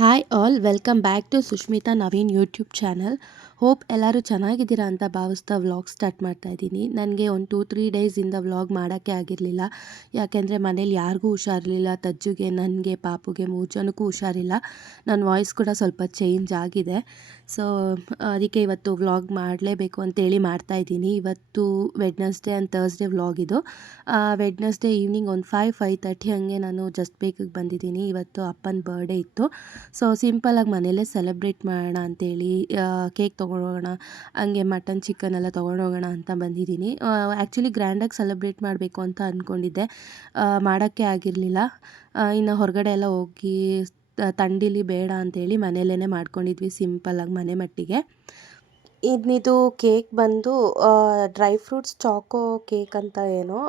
Hi all, welcome back to Sushmita Naveen YouTube channel. Hope ಎಲ್ಲರೂ ಚೆನ್ನಾಗಿದ್ದೀರಾ ಅಂತ ಭಾವಿಸ್ತಾ ವ್ಲಾಗ್ ಸ್ಟಾರ್ಟ್ ಮಾಡ್ತಾ ಇದ್ದೀನಿ. ನನಗೆ ಒಂದು 2-3 ಡೇಸಿಂದ ವ್ಲಾಗ್ ಮಾಡೋಕ್ಕೆ ಆಗಿರಲಿಲ್ಲ. ಯಾಕೆಂದರೆ ಮನೇಲಿ ಯಾರಿಗೂ ಹುಷಾರಿರಲಿಲ್ಲ. ತಜ್ಜುಗೆ, ನನಗೆ, ಪಾಪುಗೆ 3 ಜನಕ್ಕೂ ಹುಷಾರಿಲ್ಲ. ನನ್ನ ವಾಯ್ಸ್ ಕೂಡ ಸ್ವಲ್ಪ ಚೇಂಜ್ ಆಗಿದೆ. ಸೊ ಅದಕ್ಕೆ ಇವತ್ತು ವ್ಲಾಗ್ ಮಾಡಲೇಬೇಕು ಅಂತೇಳಿ ಮಾಡ್ತಾಯಿದ್ದೀನಿ. ಇವತ್ತು ವೆಡ್ನಸ್ಡೇ ಆ್ಯಂಡ್ ಥರ್ಸ್ಡೇ ವ್ಲಾಗ್ ಇದು. ವೆಡ್ನಸ್ಡೇ ಈವ್ನಿಂಗ್ ಒಂದು 5-5:30 ಹಂಗೆ ನಾನು ಜಸ್ಟ್ ಬೇಕಿಗೆ ಬಂದಿದ್ದೀನಿ. ಇವತ್ತು ಅಪ್ಪನ ಬರ್ಡೇ ಇತ್ತು. ಸೊ ಸಿಂಪಲಾಗಿ ಮನೆಯಲ್ಲೇ ಸೆಲೆಬ್ರೇಟ್ ಮಾಡೋಣ ಅಂತೇಳಿ ಕೇಕ್ ತೊಗೊಂಡೋಗೋಣ, ಹಂಗೆ ಮಟನ್ ಚಿಕನ್ ಎಲ್ಲ ತೊಗೊಂಡೋಗೋಣ ಅಂತ ಬಂದಿದ್ದೀನಿ. ಆ್ಯಕ್ಚುಲಿ ಗ್ರ್ಯಾಂಡಾಗಿ ಸೆಲೆಬ್ರೇಟ್ ಮಾಡಬೇಕು ಅಂತ ಅಂದ್ಕೊಂಡಿದ್ದೆ, ಮಾಡೋಕ್ಕೆ ಆಗಿರಲಿಲ್ಲ. ಇನ್ನು ಹೊರಗಡೆ ಎಲ್ಲ ಹೋಗಿ ತಂಡಿಲಿ ಬೇಡ ಅಂತೇಳಿ ಮನೆಯಲ್ಲೇ ಮಾಡ್ಕೊಂಡಿದ್ವಿ ಸಿಂಪಲಾಗಿ ಮನೆ ಮಟ್ಟಿಗೆ. ಇನ್ನಿದು ಕೇಕ್ ಬಂದು ಡ್ರೈ ಫ್ರೂಟ್ಸ್ ಚಾಕೋ ಕೇಕ್ ಅಂತ ಏನೋ,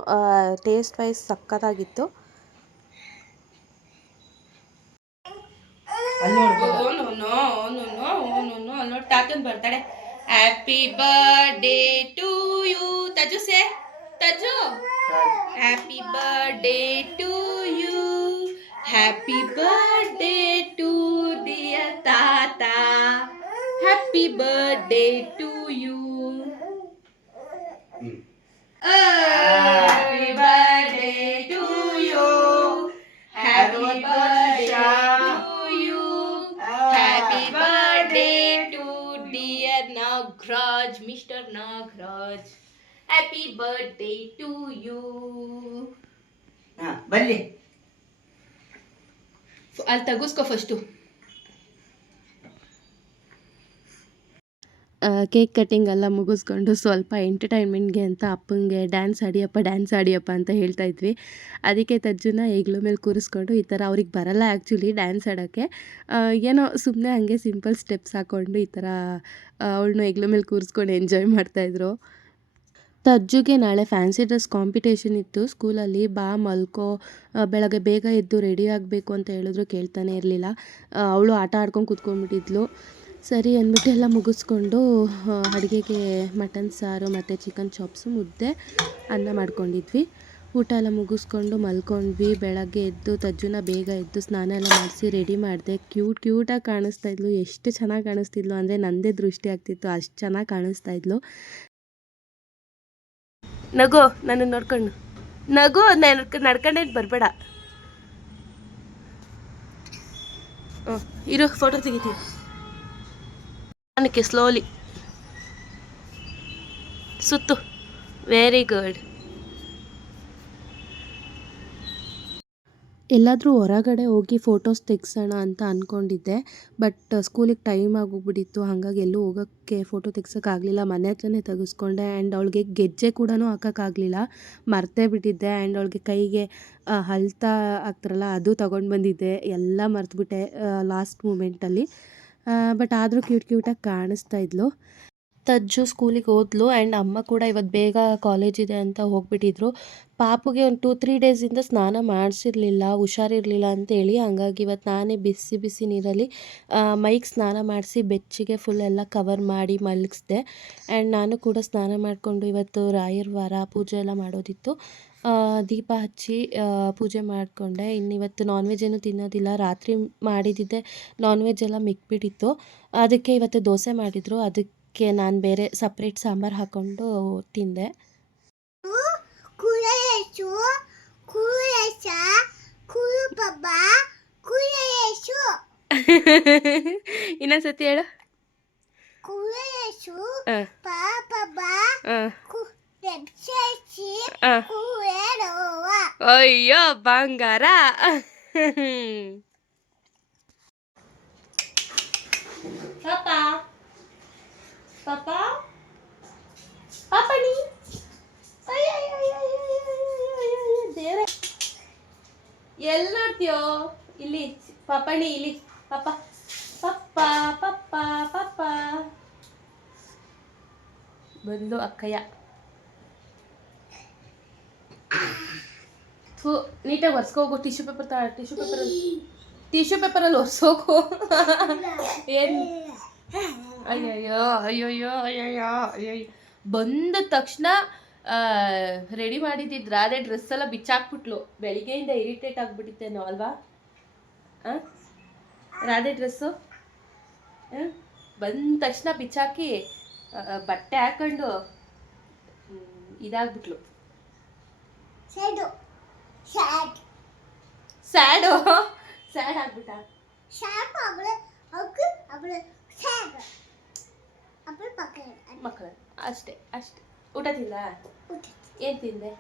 ಟೇಸ್ಟ್ ವೈಸ್ ಸಕ್ಕತ್ತಾಗಿತ್ತು. ತಾತನ್ ಬರ್ತಾಳೆ. Happy birthday to you Taju say Taju. Happy birthday to you, happy birthday to dear ತಾತ, happy birthday to you. Happy birthday to you, happy birthday to you, happy birthday to dear Nagaraj, mister Nagaraj, happy birthday to you. ಬನ್ನಿ ಅಲ್ಲಿ ತಗಸ್ಕೊ first. Cake cutting ಎಲ್ಲ ಮುಗಿಸ್ಕೊಂಡು ಸ್ವಲ್ಪ ಎಂಟರ್ಟೈನ್ಮೆಂಟ್ಗೆ ಅಂತ ಅಪ್ಪಂಗೆ dance ಆಡಿಯಪ್ಪ ಅಂತ ಹೇಳ್ತಾ ಇದ್ವಿ. ಅದಕ್ಕೆ ತಜ್ಜುನ ಹೆಗ್ಲ ಮೇಲೆ ಕೂರಿಸ್ಕೊಂಡು, ಈ ಥರ ಅವ್ರಿಗೆ ಬರಲ್ಲ ಆ್ಯಕ್ಚುಲಿ ಡ್ಯಾನ್ಸ್ ಆಡೋಕ್ಕೆ, ಏನೋ ಸುಮ್ಮನೆ ಹಾಗೆ ಸಿಂಪಲ್ ಸ್ಟೆಪ್ಸ್ ಹಾಕ್ಕೊಂಡು ಈ ಥರ ಅವಳನ್ನ ಹೆಗ್ಲ ಮೇಲೆ ಕೂರಿಸ್ಕೊಂಡು ಎಂಜಾಯ್ ಮಾಡ್ತಾಯಿದ್ರು. ತಜ್ಜುಗೆ ನಾಳೆ ಫ್ಯಾನ್ಸಿ ಡ್ರೆಸ್ ಕಾಂಪಿಟೇಷನ್ ಇತ್ತು ಸ್ಕೂಲಲ್ಲಿ. ಬಾ ಮಲ್ಕೋ, ಬೆಳಗ್ಗೆ ಬೇಗ ಎದ್ದು ರೆಡಿ ಆಗಬೇಕು ಅಂತ ಹೇಳಿದ್ರು, ಕೇಳ್ತಾನೆ ಇರಲಿಲ್ಲ. ಅವಳು ಆಟ ಆಡ್ಕೊಂಡು ಕೂತ್ಕೊಂಡ್ಬಿಟ್ಟಿದ್ಲು. ಸರಿ ಅಂದ್ಬಿಟ್ಟು ಎಲ್ಲ ಮುಗಿಸ್ಕೊಂಡು ಅಡುಗೆಗೆ ಮಟನ್ ಸಾರು ಮತ್ತು ಚಿಕನ್ ಚಾಪ್ಸು, ಮುದ್ದೆ, ಅನ್ನ ಮಾಡ್ಕೊಂಡಿದ್ವಿ. ಊಟ ಎಲ್ಲ ಮುಗಿಸ್ಕೊಂಡು ಮಲ್ಕೊಂಡ್ವಿ. ಬೆಳಗ್ಗೆ ಎದ್ದು ತಜ್ಜುನ ಬೇಗ ಎದ್ದು ಸ್ನಾನ ಎಲ್ಲ ಮಾಡಿಸಿ ರೆಡಿ ಮಾಡಿದೆ. ಕ್ಯೂಟಾಗಿ ಕಾಣಿಸ್ತಾಯಿದ್ಲು. ಎಷ್ಟು ಚೆನ್ನಾಗಿ ಕಾಣಿಸ್ತಿದ್ಲು ಅಂದರೆ ನನ್ನದೇ ದೃಷ್ಟಿ ಆಗ್ತಿತ್ತು, ಅಷ್ಟು ಚೆನ್ನಾಗಿ ಕಾಣಿಸ್ತಾಯಿದ್ಲು. ನಗೋ, ನನ್ನ ನೋಡ್ಕೊಂಡು ನಗು, ನಡ್ಕೊಂಡೇನು ಬರಬೇಡ. ಇರು, ಫೋಟೋ ತೆಗಿತೀವಿ. ನನಗೆ ಸ್ಲೋಲಿ ಸುತ್ತು. Very good. ಎಲ್ಲಾದರೂ ಹೊರಗಡೆ ಹೋಗಿ ಫೋಟೋಸ್ ತೆಗ್ಸೋಣ ಅಂತ ಅಂದ್ಕೊಂಡಿದ್ದೆ, ಬಟ್ ಸ್ಕೂಲಿಗೆ ಟೈಮ್ ಆಗೋಗ್ಬಿಟ್ಟಿತ್ತು. ಹಾಗಾಗಿ ಎಲ್ಲೂ ಹೋಗೋಕ್ಕೆ ಫೋಟೋ ತೆಗ್ಸೋಕ್ಕಾಗಲಿಲ್ಲ. ಮನೆ ಹತ್ರನೇ ತೆಗೆಸ್ಕೊಂಡೆ. ಆ್ಯಂಡ್ ಅವಳಿಗೆ ಗೆಜ್ಜೆ ಕೂಡ ಹಾಕೋಕ್ಕಾಗಲಿಲ್ಲ, ಮರ್ತೇ ಬಿಟ್ಟಿದ್ದೆ. ಆ್ಯಂಡ್ ಅವಳಿಗೆ ಕೈಗೆ ಹಲ್ತಾ ಆಗ್ತಾರಲ್ಲ, ಅದು ತೊಗೊಂಡು ಬಂದಿದ್ದೆ. ಎಲ್ಲ ಮರ್ತುಬಿಟ್ಟೆ ಲಾಸ್ಟ್ ಮೂಮೆಂಟಲ್ಲಿ. ಬಟ್ ಆದರೂ ಕ್ಯೂಟಾಗಿ ಕಾಣಿಸ್ತಾ ಇದ್ಲು. ತಜ್ಜು ಸ್ಕೂಲಿಗೆ ಹೋದ್ಲು. ಆ್ಯಂಡ್ ಅಮ್ಮ ಕೂಡ ಇವತ್ತು ಬೇಗ ಕಾಲೇಜ್ ಇದೆ ಅಂತ ಹೋಗ್ಬಿಟ್ಟಿದ್ರು. ಪಾಪುಗೆ ಒಂದು 2-3 ಡೇಸಿಂದ ಸ್ನಾನ ಮಾಡಿಸಿರಲಿಲ್ಲ, ಹುಷಾರಿರಲಿಲ್ಲ ಅಂತೇಳಿ. ಹಂಗಾಗಿ ಇವತ್ತು ನಾನೇ ಬಿಸಿ ನೀರಲ್ಲಿ ಮೈಗೆ ಸ್ನಾನ ಮಾಡಿಸಿ ಬೆಚ್ಚಗೆ ಫುಲ್ ಎಲ್ಲ ಕವರ್ ಮಾಡಿ ಮಲಗಿಸ್ದೆ. ಆ್ಯಂಡ್ ನಾನು ಕೂಡ ಸ್ನಾನ ಮಾಡಿಕೊಂಡು ಇವತ್ತು ರಾಯರ ವಾರ ಪೂಜೆ ಎಲ್ಲ ಮಾಡೋದಿತ್ತು. ದೀಪ ಹಚ್ಚಿ ಪೂಜೆ ಮಾಡಿಕೊಂಡೆ. ಇನ್ನಿವತ್ತು ನಾನ್ ವೆಜ್ ಏನೂ ತಿನ್ನೋದಿಲ್ಲ. ರಾತ್ರಿ ಮಾಡಿದ್ದೆ ನಾನ್ ವೆಜ್ ಎಲ್ಲ ಮಿಕ್ಬಿಟ್ಟಿತ್ತು. ಅದಕ್ಕೆ ಇವತ್ತು ದೋಸೆ ಮಾಡಿದರು. ಅದಕ್ಕೆ ನಾನು ಬೇರೆ ಸಪ್ರೇಟ್ ಸಾಂಬಾರು ಹಾಕ್ಕೊಂಡು ತಿಂದೆ. ಇನ್ನೊಂದ್ಸತಿ ಹೇಳು. ಅಯ್ಯೋ ಬಂಗಾರ. ಪಾಪಾ ಪಾಪಾ ಪಾಪಣಿ, ದೇವ್ರೆ ಎಲ್ಲಿ ನೋಡ್ತೀಯೋ? ಇಲ್ಲಿ ಪಾಪಣಿ, ಇಲ್ಲಿ ಪಾಪ ಪಪ್ಪ ಪಪ್ಪ ಪಪ್ಪ ಬಂದು ಅಕ್ಕಯ್ಯ. ನೀಟಾಗಿ ಒರೆಸ್ಕೋಗು. ಟಿಶ್ಯೂ ಪೇಪರಲ್ಲಿ ಒರೆಸೋಗು. ಏನು ಅಯ್ಯಯ್ಯೋ ಬಂದ ತಕ್ಷಣ ರೆಡಿ ಮಾಡಿದ್ದಿದ್ರ ಅದೇ ಡ್ರೆಸ್ ಎಲ್ಲ ಬಿಚ್ಚಾಕ್ಬಿಟ್ಲು. ಬೆಳಿಗ್ಗೆಯಿಂದ ಇರಿಟೇಟ್ ಆಗಿಬಿಟ್ಟಿತ್ತೇನೋ ಅಲ್ವಾ? ರಾಧೆ ಡ್ರೆಸ್ಸು ಬಂದ ತಕ್ಷಣ ಬಿಚ್ಚಾಕಿ ಬಟ್ಟೆ ಹಾಕೊಂಡು ಇದಾಗ್ಬಿಟ್ಲು. ಸ್ಯಾಡು ಸ್ಯಾಡ್ ಆಗ್ಬಿಟ್ಟ. ಮಕ್ಕಳು ಅಷ್ಟೇ ಅಷ್ಟೇ. ಊಟ ತಿಂದ? ಏನು ತಿಂದೆ?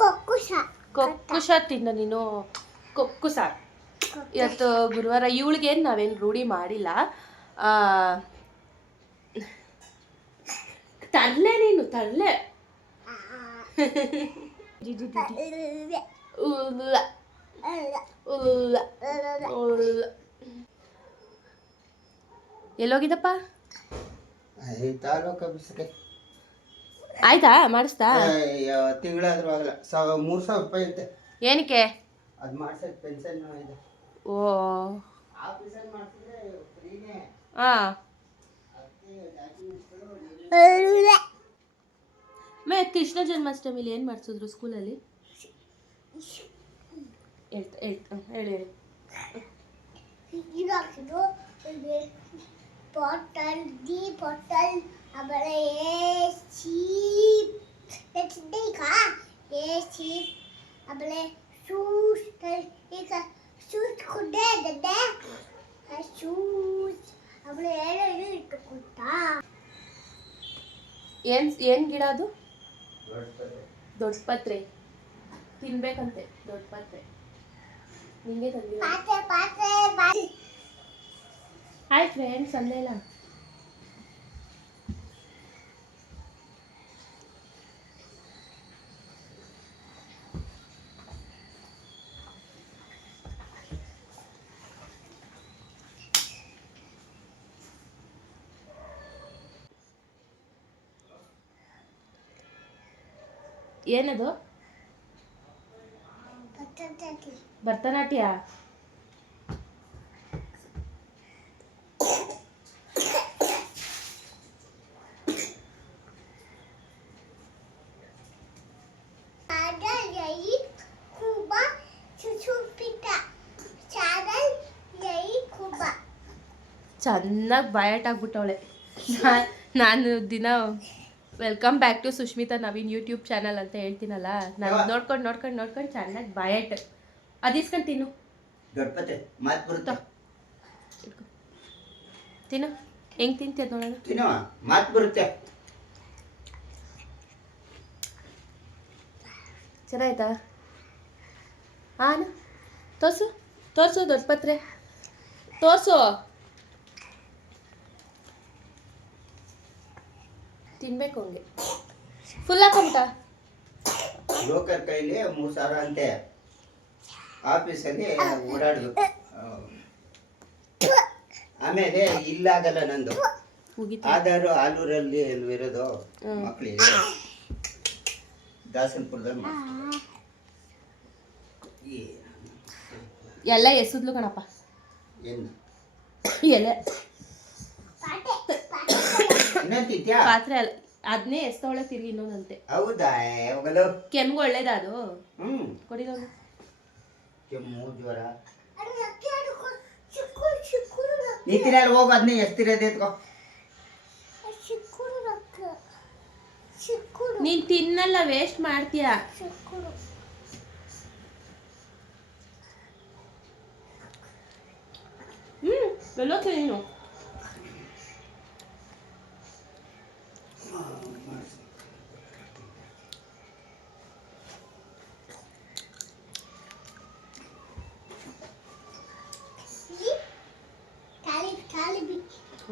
ಕೊಕ್ಕು ಸಾರು ತಿಂದ ನೀನು? ಕೊಕ್ಕು ಸಾರು. ಇವತ್ತು ಗುರುವಾರ. ಇವಳಿಗೇನು ನಾವೇನು ರೂಢಿ ಮಾಡಿಲ್ಲ. ತರಲೆ ನೀನು ತರಲೆ. ಎಲ್ಲೋಗಿದ್ದಪ್ಪ? ಆಯ್ತಾ ಮಾಡಿಸ್ತಾ? ತಿಂಗಳಾದ್ರೂ ಆಗಲ್ಲ. 3,000 ರೂಪಾಯಿ ಐತೆ. ಏನಕ್ಕೆ? ಅದು ಮಾಡ್ಸಕ್ಕೆ ಪೆನ್ಷನ್ ಇದೆ. ಓ ಆಫೀಸಲ್ಲಿ ಮಾಡಿಸಿದ್ರೆ ಫ್ರೀನೇ. ಹಾಂ. ಮೇ ಕೃಷ್ಣ ಜನ್ಮಾಷ್ಟಮಿಲಿ ಏನು ಮಾಡಿಸಿದ್ರು ಸ್ಕೂಲಲ್ಲಿ? ಹೇಳಿ ಹೇಳಿ. ಏನು ಗಿಡ ಅದು? ದೊಡ್ಡ ಪತ್ರೆ ತಿನ್ಬೇಕಂತೆ. ದೊಡ್ಡ ಪತ್ರೆ ನಿಂಗೆ ತಂದಿಲ್ಲ. ಹಾಯ್ ಫ್ರೆಂಡ್ಸ್ ಅಂದೇ ಇಲ್ಲ. ಏನದು? ಭರತನಾಟ್ಯ. ಚೆನ್ನಾಗಿ ಬಾಯಾಟಾಗ್ಬಿಟ್ಟವಳೆ. ನಾನು ದಿನ welcome back to Sushmita Naveen YouTube channel ಅಂತ ಹೇಳ್ತೀನಲ್ಲ, ನಾನು ನೋಡ್ಕೊಂಡು ಚೆನ್ನಾಗಿ ಬಾಯಟ್ ಅದಿಸ್ಕೊಂಡು ತಿನ್ನು. ತಿನ್ನು. ಹೆಂಗೆ ತಿಂತೀಯ ನೋಡೋಣ. ಮಾತು ಬರುತ್ತೆ. ಚೆನ್ನಾಯ್ತಾ? ಹಾಂ ತೋರಿಸು ತೋರಿಸು. ದೊಡ್ಡ ಪತ್ರೆ ತೋರಿಸು. ತಿನ್ಬೇಕು ಹಂಗೆ. ಫುಲ್ ಹಾಕೊಂಬಿಟ್ಟ. ಲೋಕಲ್ ಕೈಲಿ 3,000 ಅಂತೆ. ಆಫೀಸಲ್ಲಿ ಓಡಾಡ್ಬೇಕು. ಆಮೇಲೆ ಇಲ್ಲಾಗಲ್ಲ ನಂದು ಆಧಾರು ಆಲೂರಲ್ಲಿ ಇರೋದು ಮಕ್ಕಳಿಗೆ ದಾಸನಪುರದಲ್ಲಿ ಎಲ್ಲ ಎಸದ್ಲು ಕಣಪ್ಪ. ಏನು ಎಲೆ ಪಾತ್ರೆ ಅದನ್ನೇ ಎಸ್ತವಳೆ ತಿರುಗಿ ಇನ್ನೊಂದಂತೆ. ಹೌದಾ? ಕೆಮ್ಮಿಗೆ ಒಳ್ಳೇದ ಅದು? ಕೊಡಿ ನೋಡಿ. ಕೆಮ್ಮು ಜ್ವರ ನಿಂತಿರಲ್ಲ, ಹೋಗು. ಅದನ್ನೇ ಎಸ್ತಿರೋದೇ ಎತ್ಕೋ. ನೀನ್ ತಿನ್ನಲ್ಲ, ವೇಸ್ಟ್ ಮಾಡ್ತೀಯ. ಎಲ್ಲೋಕೆ ನೀನು?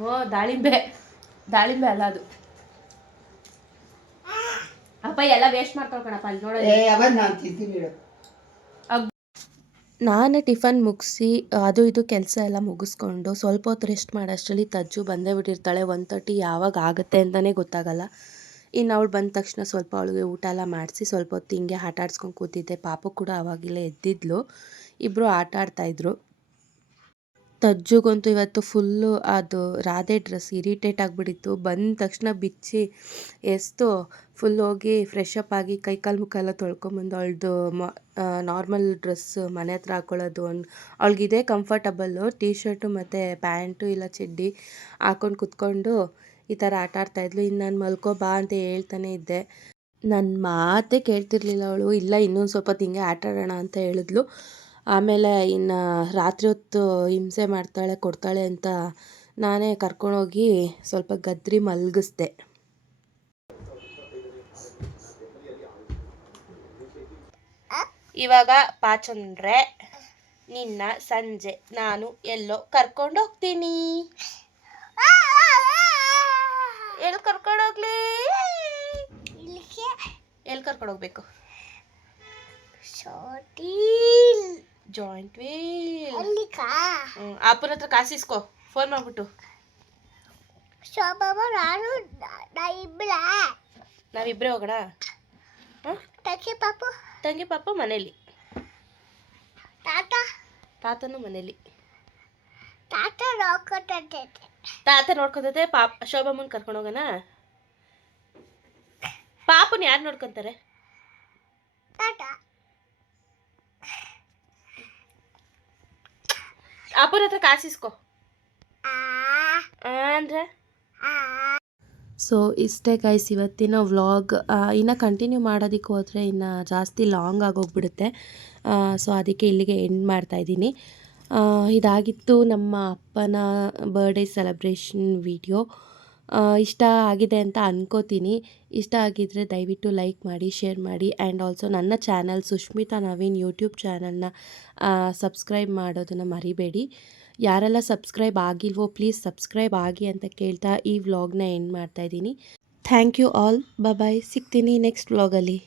ಓ ದಾಳಿಂಬೆ ಅಲ್ಲ ಅದು. ಅಪ್ಪ ಎಲ್ಲ ವೇಸ್ಟ್ ಮಾಡ್ಕೊಳ್ಕಣಪ್ಪ ಅಲ್ಲಿ ನೋಡೋದು. ನಾನು ಟಿಫನ್ ಮುಗಿಸಿ ಅದು ಇದು ಕೆಲಸ ಎಲ್ಲ ಮುಗಿಸ್ಕೊಂಡು ಸ್ವಲ್ಪ ಹೊತ್ತು ರೆಸ್ಟ್ ಮಾಡೋಷ್ಟರಲ್ಲಿ ತಜ್ಜು ಬಂದೇ ಬಿಟ್ಟಿರ್ತಾಳೆ. 1:30 ಯಾವಾಗ ಆಗುತ್ತೆ ಅಂತಲೇ ಗೊತ್ತಾಗಲ್ಲ. ಇನ್ನು ಅವಳು ಬಂದ ತಕ್ಷಣ ಸ್ವಲ್ಪ ಅವಳಿಗೆ ಊಟ ಎಲ್ಲ ಮಾಡಿಸಿ ಸ್ವಲ್ಪ ಹೊತ್ತು ಹಿಂಗೆ ಆಟ ಆಡ್ಸ್ಕೊಂಡು ಕೂತಿದ್ದೆ. ಪಾಪು ಕೂಡ ಆವಾಗಿಲ್ಲೇ ಎದ್ದಿದ್ಲು. ಇಬ್ಬರು ಆಟ ಆಡ್ತಾಯಿದ್ರು. ತಜ್ಜುಗಂತೂ ಇವತ್ತು ಫುಲ್ಲು ಅದು ರಾಧೆ ಡ್ರೆಸ್ ಇರಿಟೇಟ್ ಆಗಿಬಿಟ್ಟಿತ್ತು. ಬಂದ ತಕ್ಷಣ ಬಿಚ್ಚಿ ಎಸ್ತು ಫುಲ್ ಹೋಗಿ ಫ್ರೆಶ್ ಅಪ್ ಆಗಿ ಕೈಕಾಲು ಮುಖ ಎಲ್ಲ ತೊಳ್ಕೊಂಬಂದು ಅವಳದು ನಾರ್ಮಲ್ ಡ್ರೆಸ್ ಮನೆ ಹತ್ರ ಹಾಕ್ಕೊಳ್ಳೋದು ಅವಳಿಗಿದೆ ಕಂಫರ್ಟಬಲ್ಲು ಟೀ ಶರ್ಟು ಮತ್ತು ಪ್ಯಾಂಟು ಇಲ್ಲ ಚಡ್ಡಿ ಹಾಕ್ಕೊಂಡು ಕುತ್ಕೊಂಡು ಈ ಥರ ಆಟ ಆಡ್ತಾಯಿದ್ಲು. ಇನ್ನು ನಾನು ಮಲ್ಕೋ ಬಾ ಅಂತ ಹೇಳ್ತಾನೆ ಇದ್ದೆ. ನನ್ನ ಮಾತೇ ಕೇಳ್ತಿರ್ಲಿಲ್ಲ ಅವಳು. ಇಲ್ಲ ಇನ್ನೊಂದು ಸ್ವಲ್ಪ ಹೊತ್ತು ಹಿಂಗೆ ಆಟ ಆಡೋಣ ಅಂತ ಹೇಳಿದ್ಲು. ಆಮೇಲೆ ಇನ್ನು ರಾತ್ರಿ ಹೊತ್ತು ಹಿಂಸೆ ಮಾಡ್ತಾಳೆ ಕೊಡ್ತಾಳೆ ಅಂತ ನಾನೇ ಕರ್ಕೊಂಡೋಗಿ ಸ್ವಲ್ಪ ಗದ್ರಿ ಮಲಗಿಸ್ದೆ. ಇವಾಗ ಪಾಚಂದ್ರೆ ನಿನ್ನ ಸಂಜೆ ನಾನು ಎಲ್ಲೋ ಕರ್ಕೊಂಡು ಹೋಗ್ತೀನಿ. ಎಲ್ಲಿ ಕರ್ಕೊಂಡೋಗ್ಲಿ? ಎಲ್ಲಿ ಕರ್ಕೊಂಡೋಗ್ಬೇಕು? Giant wheel. ಅಪ್ಪನ ಹತ್ರ ಕಾಸಿಸ್ಕೊ ಫೋನ್ ಮಾಡ್ಬಿಟ್ಟು. ನಾವಿಬ್ಬರೇ ಹೋಗೋಣ. ತಂಗಿ ಪಾಪ ಮನೇಲಿ, ತಾತನು ಮನೇಲಿ. ತಾತ ನೋಡ್ಕೊತೈತೆ. ಶೋಭಮ್ಮನ ಕರ್ಕೊಂಡು ಹೋಗೋಣ. ಪಾಪನ ಯಾರು ನೋಡ್ಕೊಂತಾರೆ? ಅಪ್ಪನ ಹತ್ರ ಕಾಸಿಸ್ಕೊ ಅಂದ್ರೆ. ಸೊ ಇಷ್ಟೇ ಗೈಸ್ ಇವತ್ತಿನ ವ್ಲಾಗ್. ಇನ್ನು ಕಂಟಿನ್ಯೂ ಮಾಡೋದಕ್ಕೆ ಹೋದರೆ ಇನ್ನು ಜಾಸ್ತಿ ಲಾಂಗ್ ಆಗೋಗ್ಬಿಡುತ್ತೆ. ಸೊ ಅದಕ್ಕೆ ಇಲ್ಲಿಗೆ ಎಂಡ್ ಮಾಡ್ತಾಯಿದ್ದೀನಿ. ಇದಾಗಿತ್ತು ನಮ್ಮ ಅಪ್ಪನ ಬರ್ಡೇ ಸೆಲೆಬ್ರೇಷನ್ ವಿಡಿಯೋ. ಇಷ್ಟ ಆಗಿದೆ ಅಂತ ಅನ್ಕೋತೀನಿ. ಇಷ್ಟ ಆಗಿದ್ದರೆ ದಯವಿಟ್ಟು ಲೈಕ್ ಮಾಡಿ, ಶೇರ್ ಮಾಡಿ. ಆ್ಯಂಡ್ ಆಲ್ಸೋ ನನ್ನ ಚಾನಲ್ ಸುಷ್ಮಿತಾ ನವೀನ್ ಯೂಟ್ಯೂಬ್ ಚಾನಲ್ನ ಸಬ್ಸ್ಕ್ರೈಬ್ ಮಾಡೋದನ್ನು ಮರಿಬೇಡಿ. ಯಾರೆಲ್ಲ ಸಬ್ಸ್ಕ್ರೈಬ್ ಆಗಿಲ್ವೋ ಪ್ಲೀಸ್ ಸಬ್ಸ್ಕ್ರೈಬ್ ಆಗಿ ಅಂತ ಕೇಳ್ತಾ ಈ ವ್ಲಾಗ್ನ ಎಂಡ್ ಮಾಡ್ತಾಯಿದ್ದೀನಿ. Thank you all. ಬಾಯ್. ಸಿಗ್ತೀನಿ ನೆಕ್ಸ್ಟ್ ವ್ಲಾಗಲ್ಲಿ.